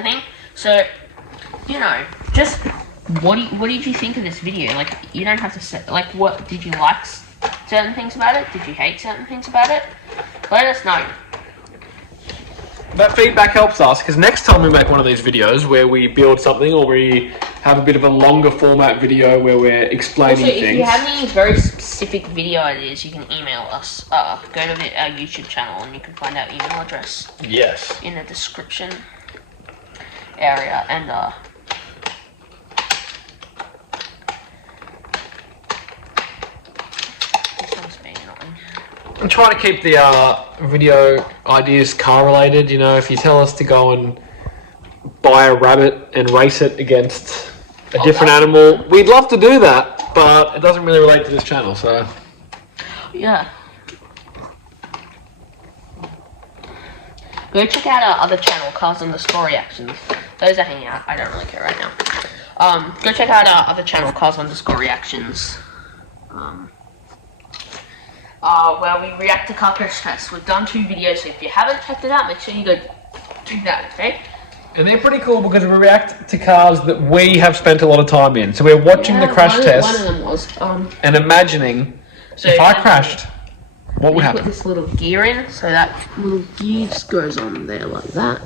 thing? So, you know, just, what did you think of this video? Like, you don't have to say, like, what, did you like certain things about it? Did you hate certain things about it? Let us know. That feedback helps us, because next time we make one of these videos where we build something or we have a bit of a longer format video where we're explaining Also, things. if you have any very specific video ideas, you can email us. Go to our YouTube channel and you can find our email address Yes. in the description area. And this one's being annoying. I'm trying to keep the video ideas car related. You know, if you tell us to go and buy a rabbit and race it against a different animal, we'd love to do that, but it doesn't really relate to this channel, so. Yeah. Go check out our other channel, Cars_Reactions. Reactions. Those are hanging out. I don't really care right now. Go check out our other channel, Cars_Reactions. Where we react to car crash tests. We've done 2 videos, so if you haven't checked it out, make sure you go do that, okay? And they're pretty cool because we react to cars that we have spent a lot of time in. So we're watching the crash One tests of them was, and imagining so if I crashed, what would you put happen? this little gear in, so that little gear just goes on there like that.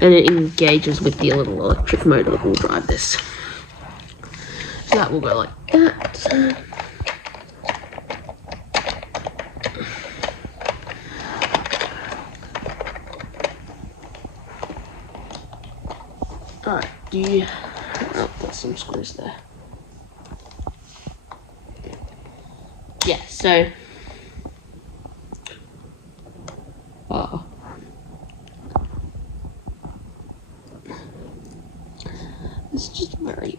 And it engages with the little electric motor that will drive this. So that will go like that. Alright, do you... Oh, got some screws there. Yeah, so... It's just very...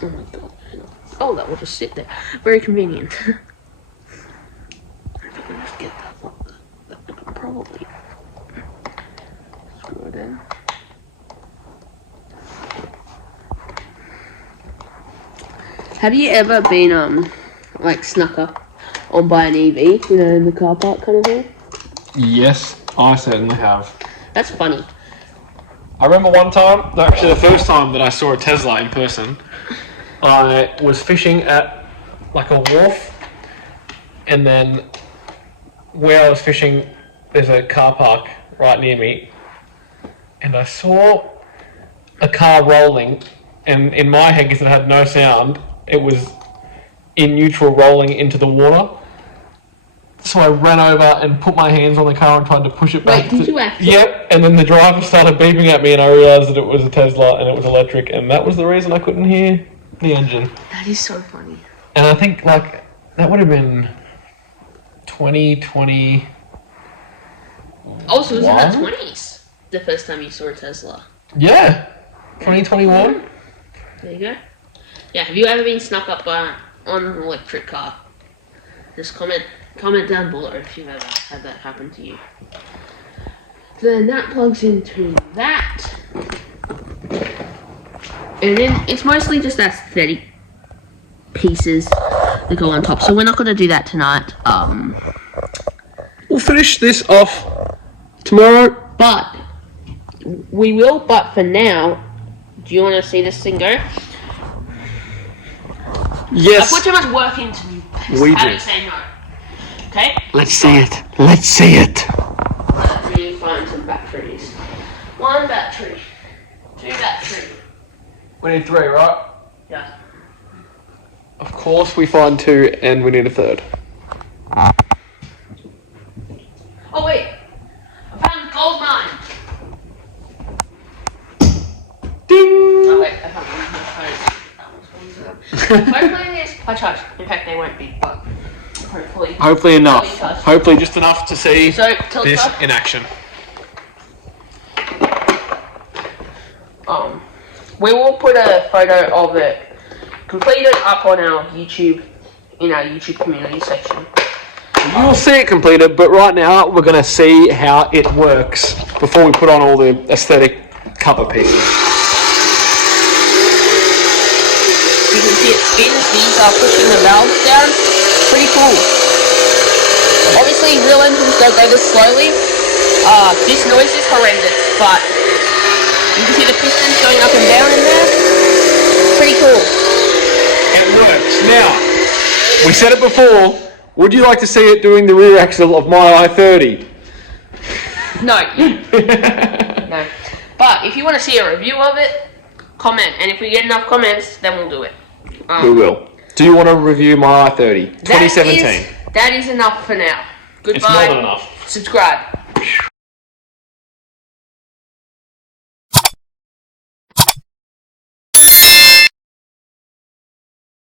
Oh my god. Oh, that will just sit there. Very convenient. If I can just get that. then. Have you ever been like snuck up on by an EV, you know, in the car park kind of thing? Yes, I certainly have. That's funny. I remember one time, actually the first time that I saw a Tesla in person, I was fishing at like a wharf, and then where I was fishing, there's a car park right near me, and I saw a car rolling, and in my head, because it had no sound, it was in neutral rolling into the water. So I ran over and put my hands on the car and tried to push it back. Wait, did you actually? Yep, and then the driver started beeping at me and I realised that it was a Tesla and it was electric, and that was the reason I couldn't hear the engine. That is so funny. And I think, like, that would have been 2020... Oh, so it was in the What? 20s, the first time you saw a Tesla. Yeah, 2021. There you go. Yeah, have you ever been snuck up by on an electric car? Just comment down below if you've ever had that happen to you. Then that plugs into that. And then it's mostly just aesthetic pieces that go on top. So we're not going to do that tonight. We'll finish this off tomorrow. But we will. But for now, do you want to see this thing go? Yes. I put too much work into We having do. say no. Okay? Let's see it. Let's see it. Let me find some batteries. 1 battery. 2 battery. We need 3, right? Yeah. Of course we find 2 and we need a 3rd. Oh wait. I found a gold mine. Ding! Oh wait, I found one. Hopefully there's high charge. In fact, they won't be, but hopefully. Hopefully enough. Fully charged. Hopefully just enough to see So, tilt this up. in action. We will put a photo of it completed up on our YouTube, in our YouTube community section. You will see it completed, but right now we're going to see how it works before we put on all the aesthetic cover pieces. You can see it spins. These are pushing the valves down. Pretty cool. Obviously, real engines don't go this slowly. This noise is horrendous, but you can see the pistons going up and down in there. Pretty cool. It works. Now, we said it before, would you like to see it doing the rear axle of my i30? No. No. But if you want to see a review of it, comment. And if we get enough comments, then we'll do it. We will. Do you want to review my i30? 2017. That is enough for now. Goodbye. It's more than enough. Subscribe.